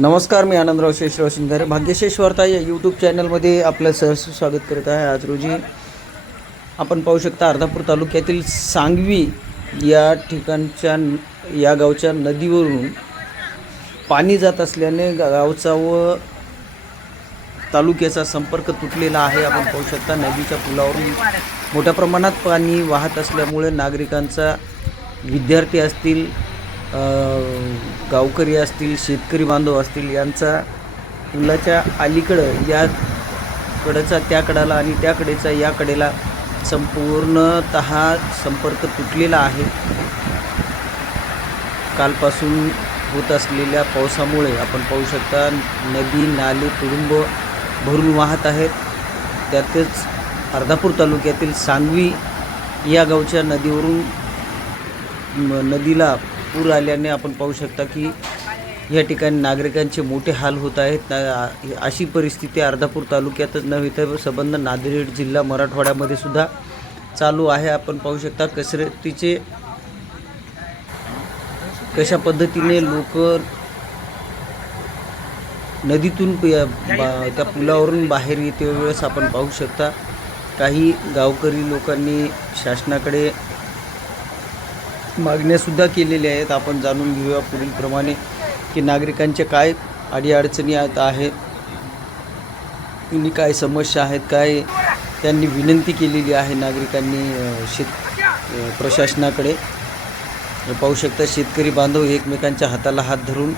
नमस्कार मी आनंदराव शेषराव शिंगारे भाग्यशेष वार्ता या यूट्यूब चॅनलमध्ये आपलं सहर्ष स्वागत करत आहे आज रोजी. आपण पाहू शकता अर्धापूर तालुक्यातील सांगवी या ठिकाणच्या या गावच्या नदीवरून पाणी जात असल्याने गावचा व तालुक्याचा संपर्क तुटलेला आहे. आपण पाहू शकता नदीच्या पुलावरून मोठ्या प्रमाणात पाणी वाहत असल्यामुळे नागरिकांचा विद्यार्थी असतील गावकरी असतील शेतकरी बांधव असतील यांचा पुलाच्या अलीकडं या कडेचा त्या कडाला आणि त्या कडेचा या कडेला संपूर्णत संपर्क तुटलेला आहे. कालपासून होत असलेल्या पावसामुळे आपण पाहू शकता नदी नाले तुडुंब भरून वाहत आहेत. त्यातच अर्धापूर तालुक्यातील सांगवी या गावच्या नदीवरून नदीला पूर आल्याने आपण पाहू शकता की या ठिकाणी नागरिकांचे मोठे हाल होत आहेत. ना- अशी परिस्थिती अर्धापूर तालुक्यातच नव्हे तर संबंध नांदेड जिल्हा मराठवाड्यामध्ये सुद्धा चालू आहे. आपण पाहू शकता कसरतीचे कशा पद्धतीने लोक नदीतून बा- त्या पुलावरून बाहेर येते वेळेस आपण पाहू शकता. काही गावकरी लोकांनी शासनाकडे मागण्यासुद्धा केलेल्या आहेत. आपण जाणून घेऊया पुढीलप्रमाणे की नागरिकांच्या काय अडीअडचणी आहेत आहेत आणि काय समस्या आहेत काय त्यांनी विनंती केलेली आहे नागरिकांनी शेत प्रशासनाकडे. पाहू शकता शेतकरी बांधव एकमेकांच्या हाताला हात धरून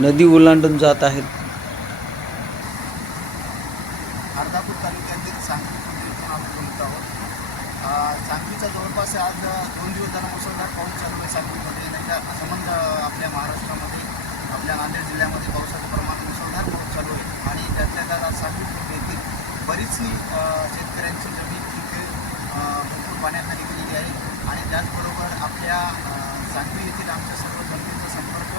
नदी ओलांडून जात आहेत. अर्धापूर तालुक्यातील सांगली सांगलीचा जवळपास आज दोन दिवस झाला मुसळधार पाऊस चालू आहे सांगलीमध्ये. नाही का संबंध आपल्या महाराष्ट्रामध्ये आपल्या नांदेड जिल्ह्यामध्ये पावसाचं प्रमाण मुसळधार पाऊस चालू आहे. आणि त्यातल्या त्यात आज सांगली येथील बरीचशी शेतकऱ्यांची जमीन पिके भरपूर पाण्याखाली गेलेली आहे. आणि त्याचबरोबर आपल्या सांगली येथील आमच्या सर्व जमिनीचा संपर्क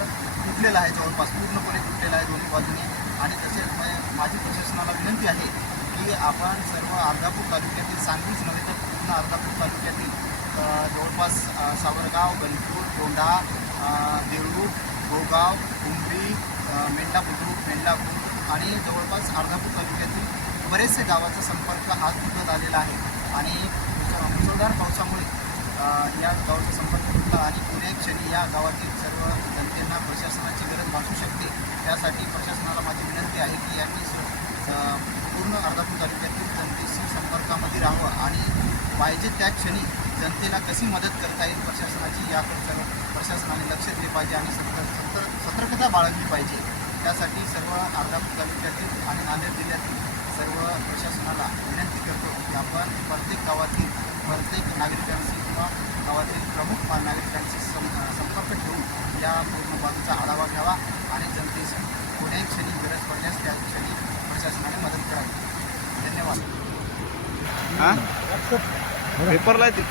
तुटलेला आहे जवळपास पूर्णपणे तुटलेला आहे दोन्ही बाजूने. आणि तसेच माझी प्रशासनाला विनंती आहे की आपण सर्व अर्धापूर तालुक्यातील सांगलीच नव्हे तर पूर्ण अर्धापूर तालुक्यातील जवळपास सावरगाव गणपूर गोंढा देवरूप गोगाव उंबरी मेंढा बुद्रुक मेंढापूर आणि जवळपास अर्धापूर तालुक्यातील बरेचसे गावाचा संपर्क आज तुटत आलेला आहे. आणि मुसळधार पावसामुळे या गावाचा संपर्क तुटला आणि पुणे क्षणी या गावातील सर्व जनतेंना प्रशासनाची गरज भासू शकते. त्यासाठी प्रशासनाला माझी विनंती आहे की यांनी स- पूर्ण अर्धापूर तालुक्यातील जनतेशी संपर्कामध्ये राहावं आणि पाहिजे त्या क्षणी जनतेला कशी मदत करता येईल प्रशासनाची याकडे प्रशासनाने लक्ष दिले पाहिजे आणि सतर्क सतर सतर्कता बाळगली पाहिजे. त्यासाठी सर्व अर्धापूर तालुक्यातील आणि नांदेड जिल्ह्यातील सर्व प्रशासनाला विनंती करतो की आपण प्रत्येक गावातील प्रत्येक नागरिकांशी किंवा गावातील प्रमुख नागरिकांशी सं संपर्क ठेवून या पूर्ण बाजूचा आढावा घ्यावा आणि जनतेशी कोण्याही क्षणी गरज पडल्यास त्या क्षणी प्रशासनाने हां? करावी धन्यवाद पेपरला येते